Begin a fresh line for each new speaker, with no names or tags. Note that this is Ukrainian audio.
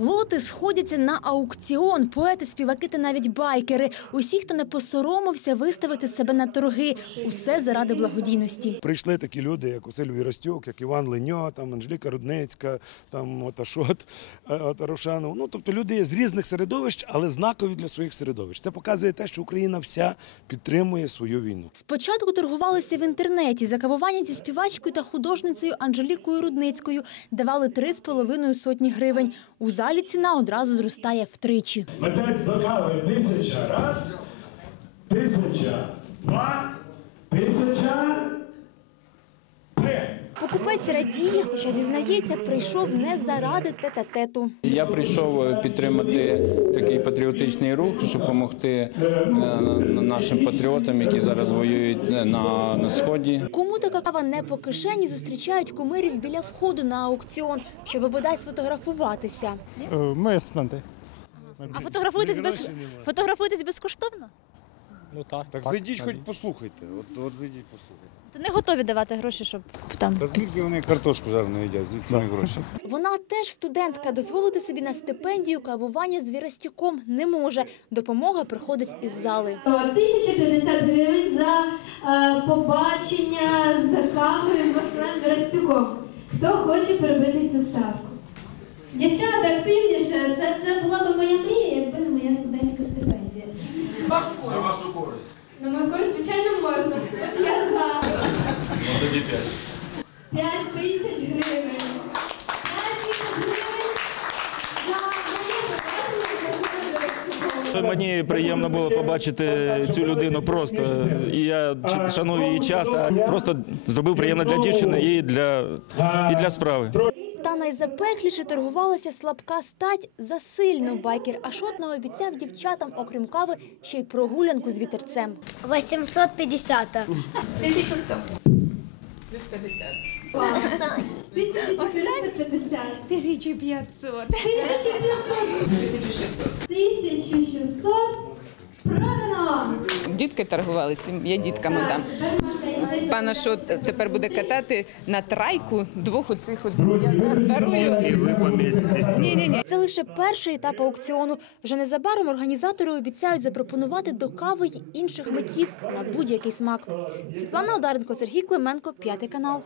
Лоти сходяться на аукціон. Поети, співаки та навіть байкери. Усі, хто не посоромився виставити себе на торги. Усе заради благодійності.
Прийшли такі люди, як Василь Вірастюк, як Іван Леньо, там Анжеліка Рудницька, там Оташот Тарошанов. Ну тобто люди є з різних середовищ, але знакові для своїх середовищ. Це показує те, що Україна вся підтримує свою війну.
Спочатку торгувалися в інтернеті. За кавування зі співачкою та художницею Анжелікою Рудницькою давали три з половиною сотні гривень. У залі ціна одразу зростає втричі.
Митець до тисяча раз, тисяча два, тисяча три.
Покупець радіє, хоча зізнається, прийшов не заради тета-тету.
Я прийшов е, підтримати такий патріотичний рух, щоб допомогти е, нашим патріотам, які зараз воюють е, на, на сході.
Кому така кава не по кишені, зустрічають кумирів біля входу на аукціон, щоб бодай сфотографуватися.
Ми студенти.
А фотографуєтесь без фотографуєтесь безкоштовно?
Ну так.
Так зайдіть, хоч послухайте. От, от зайдіть, послухайте.
То не готові давати гроші, щоб там.
Та звідки вони картошку жарену їдять? Звідки вони гроші?
Вона теж студентка. Дозволити собі на стипендію кавування з Вірастюком не може. Допомога приходить із зали.
1050 гривень за е, побачення з кавою з Василем Верестюком. Хто хоче перебити цю ставку? Дівчата, активніше. Це, це була б Тоді 5. 5 тисяч гривень. 5 тисяч гривень.
Мені приємно було побачити цю людину просто. І я шаную її час, а просто зробив приємно для дівчини і для, і для справи.
Та найзапекліше торгувалася слабка стать за сильну байкер. Ашот наобіцяв дівчатам, окрім кави, ще й прогулянку з вітерцем.
850.
1450.
1500.
1600.
Дітки торгувалися, я діткам дам. Пана що тепер буде катати на трайку двох оцих от я дарую. І ви поміститесь. Ні, ні, ні.
Це лише перший етап аукціону. Вже незабаром організатори обіцяють запропонувати до кави й інших митців на будь-який смак. Світлана Одаренко, Сергій Клименко, п'ятий канал.